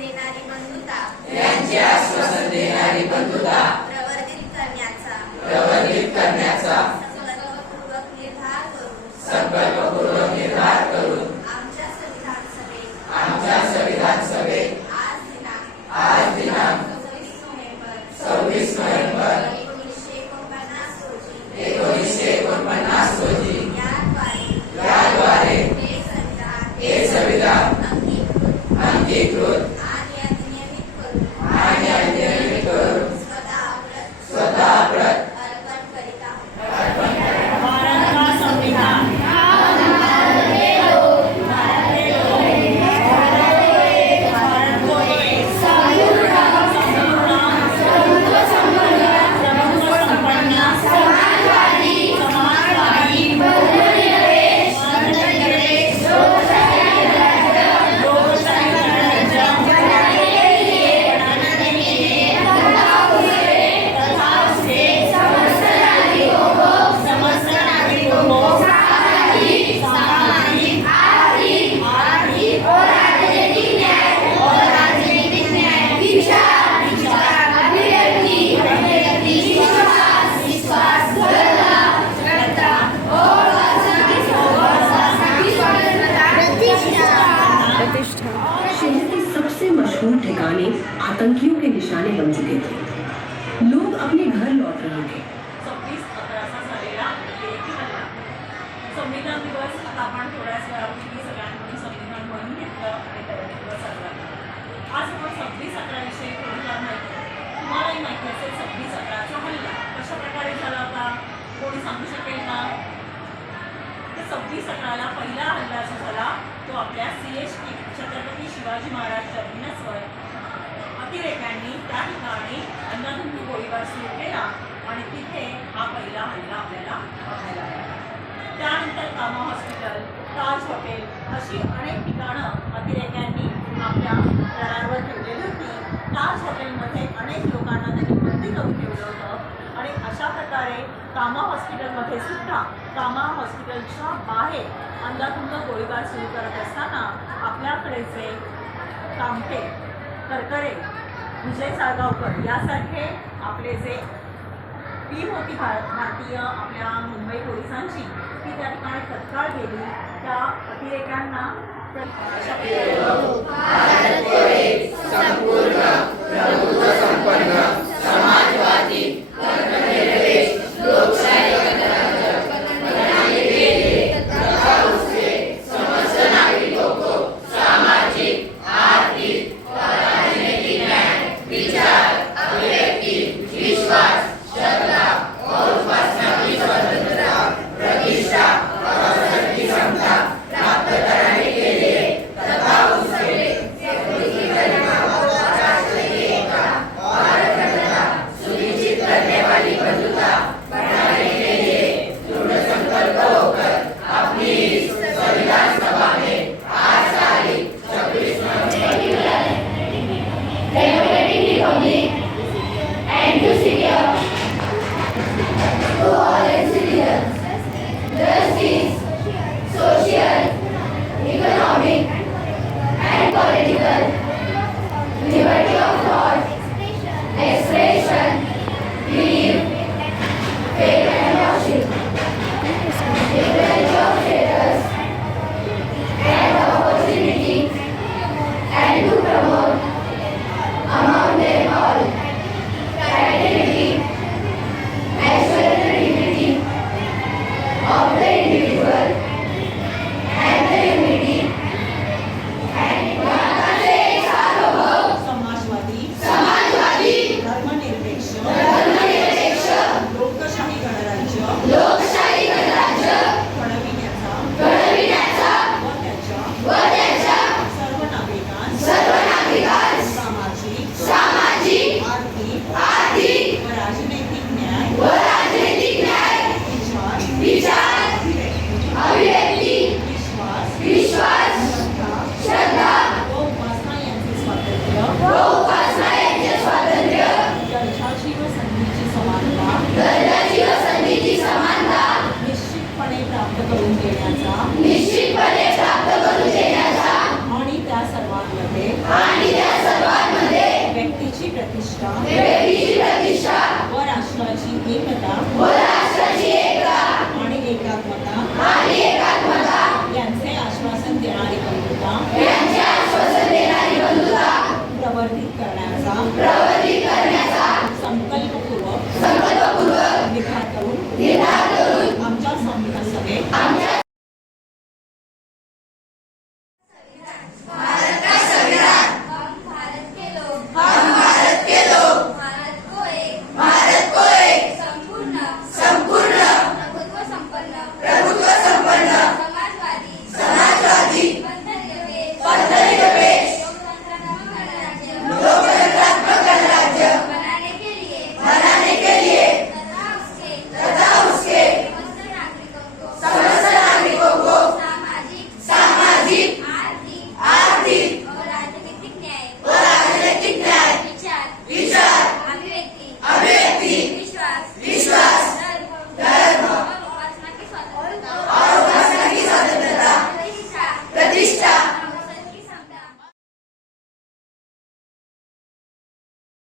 देणारी बंधुता यांचे आश्वासन देणारी बंधुता प्रवर्धित करण्याचा संकल्पपूर्वक निर्धार करून आमच्या संविधान सभेत आज दिनांक 26 नोव्हेंबर 1949 रोजी याद्वारे हे संविधान अंगीकृत आणि अधिनियमित करून स्वतः प्रत अर्पण करीत आहोत. भारत का संविधान भारत को एक संपूर्ण संपन्न समाजवादी धर्मनिरपेक्ष लोकशाही गणराज्य बनाने के लिए तथा उसके समस्त नागरिकों को सामाजिक, आर्थिक और राजनीतिक न्याय, विचार, अभिव्यक्ति, विश्वास, स्वतंत्रता और प्रतिष्ठा। शहर के सबसे मशहूर ठिकाने आतंकियों के निशाने बन चुके थे। लोग अपने घर लौट रहे थे। 26/11 झालेला लेखी हल्ला. संविधान दिवस आता आपण थोड्याच वेळापूर्वी सगळ्यांनी संविधान म्हणून घेतलं आणि त्यावेळी दिवस साजरा केला. आज आपण 26/11 विषयी थोडीफार माहिती तुम्हालाही माहिती असेल. 26/11चा हल्ला कशा प्रकारे झाला होता कोणी सांगू शकेल का? 26/11ला पहिला हल्ला जो झाला तो आपल्या CHP छत्रपती शिवाजी महाराज टर्मिनसवर अतिरेक्यांनी त्या ठिकाणी अंधाधुंद गोळीबार सुरू केला आणि तिथे हा पहिला हल्ला आपल्याला बघायला मिळाला. त्यानंतर कामा हॉस्पिटल, ताज हॉटेल अशी अनेक ठिकाणं अतिरेक्यांनी आपल्या दरावर ठेवलेली होती. ताज हॉटेलमध्ये अनेक लोकांना त्यांनी बंदी करून ठेवलं होतं आणि अशा प्रकारे कामा हॉस्पिटलमध्ये सुद्धा कामा हॉस्पिटलच्या बाहेर अंधाधुंद गोळीबार सुरू करत असताना आपल्याकडे जे कामटे, करकरे, विजय साळगावकर यासारखे आपले जे टीम होती भारतीय आपल्या मुंबई पोलिसांची ती त्या ठिकाणी तत्काळ गेली. त्या अतिरेक्यांना संपूर्ण प्रभुत्व संपन्न समाजवादी धर्मनिरपेक्ष लोकशाही गणराज्य बनाने के लिए तथा उसके समस्त नागरिकों को सामाजिक, आर्थिक और राजनीतिक न्याय, विचार, अभिव्यक्ति, विश्वास, श्रद्धा और उपासना की स्वतंत्रता, प्रतिष्ठा और अवसर की क्षमता प्राप्त कराने के लिए तथा उसके सुनिश्चित करने वाली बंधुता बनाने के लिए दृढ़ संकल्प होकर अपनी इस संविधान सभा में आज तारीख 26 नवंबर democratic republic and to secure to all its citizens justice, social, economic and political liberty of thought, expression, belief, faith and worship, equality of status and opportunity, and to promote among them all fraternity, national dignity of the individual and the unity and सार्वभौम समाज प्रवर्धित करण्याचा संकल्प